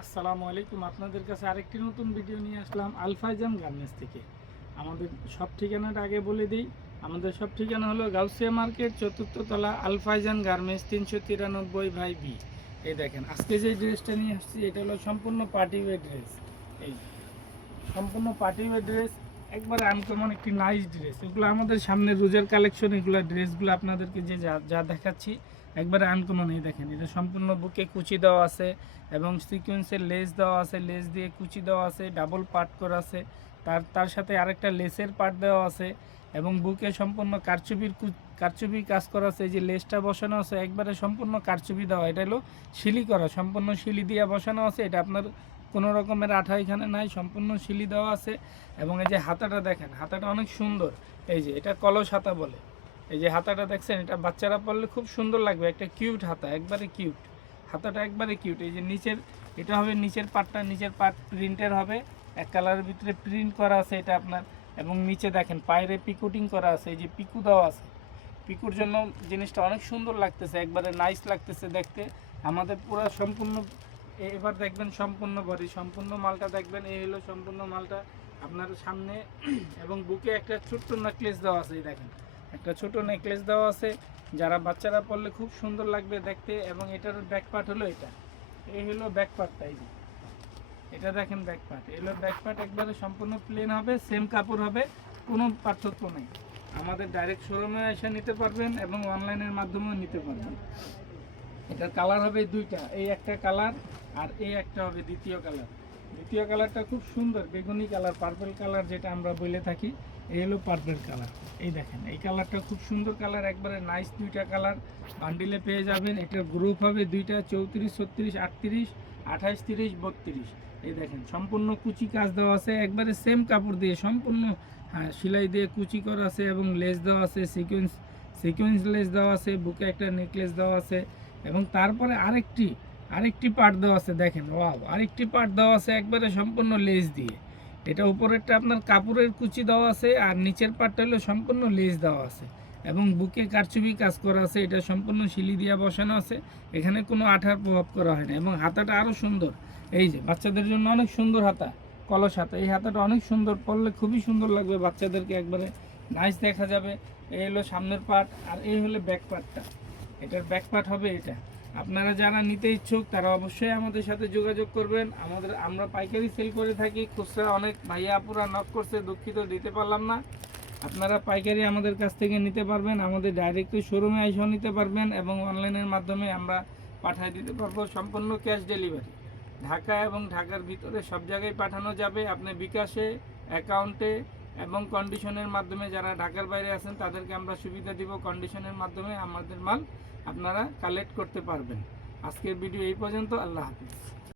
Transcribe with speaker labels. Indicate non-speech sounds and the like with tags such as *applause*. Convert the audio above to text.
Speaker 1: আসসালামু আলাইকুম। আপনাদের কাছে আরেকটি নতুন ভিডিও নিয়ে আসলাম আলফাইজান গার্মেন্টস থেকে। আমাদের সব ঠিকানাটা আগে বলে দিই। আমাদের সব ঠিকানা হলো গাউসিয়া মার্কেট, চতুর্থ তলা আলফাইজান গার্মেন্টস, তিনশো তিরানব্বই ভাই বি। এই দেখেন, আজকে যে ড্রেসটা নিয়ে আসছি, এটা হলো সম্পূর্ণ পার্টি ওয়ার ড্রেস এই সম্পূর্ণ পার্টি ওয়ার ড্রেস একবারে আনকমন একটি নাইস ড্রেস এগুলো আমাদের সামনে রোজের কালেকশন এগুলো ড্রেসগুলো আপনাদেরকে যে যা যা দেখাচ্ছি একবারে আনকমন নেই, দেখেন। এটা সম্পূর্ণ বুকে কুচি দেওয়া আছে এবং সিকোয়েন্সের লেস দেওয়া আছে লেস দিয়ে কুচি দেওয়া আছে ডাবল পার্ট করা আছে। তার তার সাথে আরেকটা লেসের পার্ট দেওয়া আছে এবং বুকে সম্পূর্ণ কারচুপির কারচুপি কাজ করা আছে। যে লেসটা বসানো আছে, একবারে সম্পূর্ণ কারচুপি দেওয়া। এটা হলো শিলি করা, সম্পূর্ণ শিলি দিয়ে বসানো আছে। এটা আপনার কোনো রকমের আঠা এখানে নাই, সম্পূর্ণ শিলি দেওয়া আছে এবং এই যে হাতাটা দেখেন, হাতাটা অনেক সুন্দর। এই যে এটা কলস হাতা বলে। এই যে হাতাটা দেখছেন, এটা বাচ্চারা পরলে খুব সুন্দর লাগবে, একটা কিউট হাতা, একবারে কিউট হাতাটা একবারে কিউট এই যে নিচের, এটা হবে নিচের পাটটা, নিচের পাট প্রিন্টের হবে। এক কালারের ভিতরে প্রিন্ট করা আছে এটা আপনার, এবং নিচে দেখেন, পায়েরে পিকুটিং করা আছে, এই যে পিকু দেওয়া আছে। পিকুর জন্য জিনিসটা অনেক সুন্দর লাগতেছে, একবারে নাইস লাগতেছে দেখতে। আমাদের পুরো সম্পূর্ণ এবার দেখবেন সম্পূর্ণ বডি, সম্পূর্ণ মালটা দেখবেন, এই হলো সম্পূর্ণ মালটা আপনার সামনে। *clears throat* এবং বুকে একটা ছোট্ট নেকলেস দেওয়া আছে, এই দেখেন। একটা ছোট নেকলেস দেওয়া আছে। যারা বাচ্চারা পরলে খুব সুন্দর লাগবে দেখতে এবং এটার ব্যাক পার্ট হলো এটা। এই হলো ব্যাক পার্টটা এটা দেখেন ব্যাক পার্ট এগুলো ব্যাক পার্ট একবারে সম্পূর্ণ প্লেন হবে সেম কাপড় হবে, কোনো পার্থক্য নেই। আমাদের ডাইরেক্ট শোরুমে এসে নিতে পারবেন এবং অনলাইনের মাধ্যমেও নিতে পারবেন। এটার কালার হবে দুইটা, এই একটা কালার আর এই একটা হবে দ্বিতীয় কালার দ্বিতীয় কালারটা খুব সুন্দর, বেগুনি কালার পার্পল কালার যেটা আমরা বলে থাকি, এই হলো পার্পল কালার। এই দেখেন, এই কালারটা খুব সুন্দর কালার, একবারে নাইস দুইটা কালার। বান্ডিলে পেয়ে যাবেন এটার গ্রুপ হবে দুইটা, চৌত্রিশ, ছত্রিশ, আটত্রিশ আঠাইশ তিরিশ, বত্রিশ। এই দেখেন, সম্পূর্ণ কুচি কাজ দেওয়া আছে, একবারে সেম কাপড় দিয়ে, সম্পূর্ণ হ্যাঁ সেলাই দিয়ে কুচি করা আছে এবং লেস দেওয়া আছে সিকোয়েন্স সিকোয়েন্স লেস দেওয়া আছে, বুকে একটা নেকলেস দেওয়া আছে এবং তারপরে আরেকটি আরেকটি পার্ট দেওয়া আছে, দেখেন ওয়াও আরেকটি পার্ট দেওয়া আছে একবারে সম্পূর্ণ লেস দিয়ে। এটা উপরেরটা আপনার কাপড়ের কুচি দেওয়া আছে আর নিচের পার্টটা হলো সম্পূর্ণ লেস দেওয়া আছে। এবং বুকে কারচুপি কাজ করা আছে, এটা সম্পূর্ণ শিলি দিয়া বসানো আছে। এখানে কোনো আঠার প্রভাব করা হয় না এবং হাতাটা আরও সুন্দর। এই যে, বাচ্চাদের জন্য অনেক সুন্দর হাতা, কলস হাতা। এই হাতাটা অনেক সুন্দর, পরলে খুবই সুন্দর লাগবে বাচ্চাদেরকে একবারে। নাইস দেখা যাবে। এই হলো সামনের পার্ট আর এই হলো ব্যাক পার্টটা এটার ব্যাক পার্ট হবে এটা। আপনারা যারা নিতে ইচ্ছুক, তারা অবশ্যই আমাদের সাথে যোগাযোগ করবেন। আমাদের আমরা পাইকারি সেল করে থাকি। খুচরা অনেক ভাইয়া আপুরা নক করছে, দুঃখিত, দিতে পারলাম না। আপনারা পাইকারি আমাদের কাছ থেকে নিতে পারবেন, আমাদের ডাইরেক্টলি শোরুমে এসেও নিতে পারবেন এবং অনলাইনের মাধ্যমে আমরা পাঠিয়ে দিতে পারব সম্পূর্ণ ক্যাশ ডেলিভারি ঢাকা এবং ঢাকার ভিতরে সব জায়গায় পাঠানো যাবে। আপনি বিকাশে অ্যাকাউন্টে এবং কন্ডিশনের মাধ্যমে যারা ঢাকার বাইরে আছেন, তাদেরকে আমরা সুবিধা দিব। কন্ডিশনের মাধ্যমে আমাদের মাল আপনারা কালেক্ট করতে পারবেন। আজকের ভিডিও এই পর্যন্ত। আল্লাহ হাফিজ।